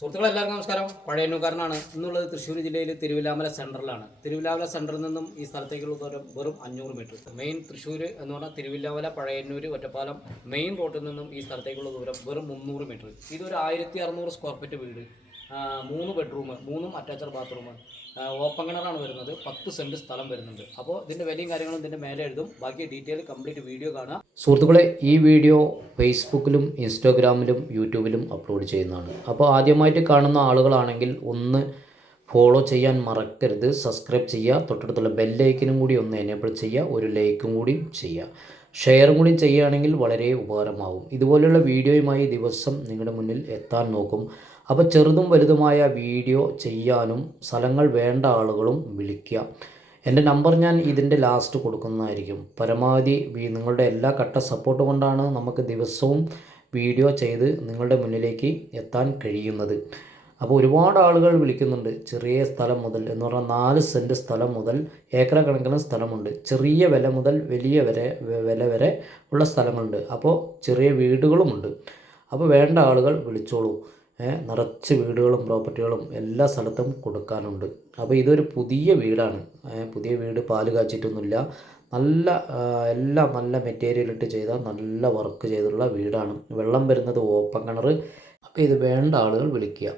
സുഹൃത്തുക്കളെ എല്ലാവർക്കും നമസ്കാരം. പഴയന്നൂക്കാരനാണ്. ഇന്നുള്ളത് തൃശ്ശൂർ ജില്ലയിൽ തിരുവില്ലാമല സെൻറ്ററിലാണ്. തിരുവില്ലാമല സെൻറ്ററിൽ നിന്നും ഈ സ്ഥലത്തേക്കുള്ള ദൂരം വെറും 500 മീറ്റർ. മെയിൻ തൃശ്ശൂർ എന്ന് പറഞ്ഞാൽ തിരുവില്ലാമല, പഴയന്നൂർ, ഒറ്റപ്പാലം മെയിൻ റോഡിൽ നിന്നും ഈ സ്ഥലത്തേക്കുള്ള ദൂരം വെറും 300 മീറ്റർ. ഇതൊരു 1600 സ്ക്വയർ ഫീറ്റ് വീട്, 3 ബെഡ്റൂം, 3 അറ്റാച്ച്ഡ് ബാത്റൂം, ഓപ്പൺ കിണറാണ് വരുന്നത്. 10 സെൻറ്റ് സ്ഥലം വരുന്നുണ്ട്. അപ്പോൾ ഇതിൻ്റെ വിലയും കാര്യങ്ങളും ഇതിൻ്റെ മേലെ എഴുതും. ബാക്കി ഡീറ്റെയിൽ കംപ്ലീറ്റ് വീഡിയോ കാണുക. സുഹൃത്തുക്കളെ, ഈ വീഡിയോ ഫേസ്ബുക്കിലും ഇൻസ്റ്റാഗ്രാമിലും യൂട്യൂബിലും അപ്ലോഡ് ചെയ്യുന്നതാണ്. അപ്പോൾ ആദ്യമായിട്ട് കാണുന്ന ആളുകളാണെങ്കിൽ ഒന്ന് ഫോളോ ചെയ്യാൻ മറക്കരുത്. സബ്സ്ക്രൈബ് ചെയ്യുക, തൊട്ടടുത്തുള്ള ബെല്ലൈക്കനും കൂടി ഒന്ന് എനേബിൾ ചെയ്യുക, ഒരു ലൈക്കും കൂടി ചെയ്യുക, ഷെയറും കൂടി ചെയ്യുകയാണെങ്കിൽ വളരെ ഉപകാരമാവും. ഇതുപോലെയുള്ള വീഡിയോയുമായി ദിവസം നിങ്ങളുടെ മുന്നിൽ എത്താൻ നോക്കും. അപ്പോൾ ചെറുതും വലുതുമായ വീഡിയോ ചെയ്യാനും സ്ഥലങ്ങൾ വേണ്ട ആളുകളും വിളിക്കുക. എൻ്റെ നമ്പർ ഞാൻ ഇതിൻ്റെ ലാസ്റ്റ് കൊടുക്കുന്നതായിരിക്കും. പരമാവധി നിങ്ങളുടെ എല്ലാ കട്ട സപ്പോർട്ട് കൊണ്ടാണ് നമുക്ക് ദിവസവും വീഡിയോ ചെയ്ത് നിങ്ങളുടെ മുന്നിലേക്ക് എത്താൻ കഴിയുന്നത്. അപ്പോൾ ഒരുപാട് ആളുകൾ വിളിക്കുന്നുണ്ട്. ചെറിയ സ്ഥലം മുതൽ എന്ന് പറഞ്ഞാൽ 4 സെൻറ്റ് സ്ഥലം മുതൽ ഏക്കർ കണക്കിന് സ്ഥലമുണ്ട്. ചെറിയ വില മുതൽ വലിയ വില വരെ ഉള്ള സ്ഥലങ്ങളുണ്ട്. അപ്പോൾ ചെറിയ വീടുകളുമുണ്ട്. അപ്പോൾ വേണ്ട ആളുകൾ വിളിച്ചോളൂ. നിറച്ച് വീടുകളും പ്രോപ്പർട്ടികളും എല്ലാ സ്ഥലത്തും കൊടുക്കാനുണ്ട്. അപ്പോൾ ഇതൊരു പുതിയ വീടാണ്. പുതിയ വീട് പാല് കാച്ചിട്ടൊന്നുമില്ല. എല്ലാം നല്ല മെറ്റീരിയൽ ഇട്ട് ചെയ്ത നല്ല വർക്ക് ചെയ്തിട്ടുള്ള വീടാണ്. വെള്ളം വരുന്നത് ഓപ്പൺ കിണർ. അപ്പോൾ ഇത് വേണ്ട ആളുകൾ വിളിക്കുക.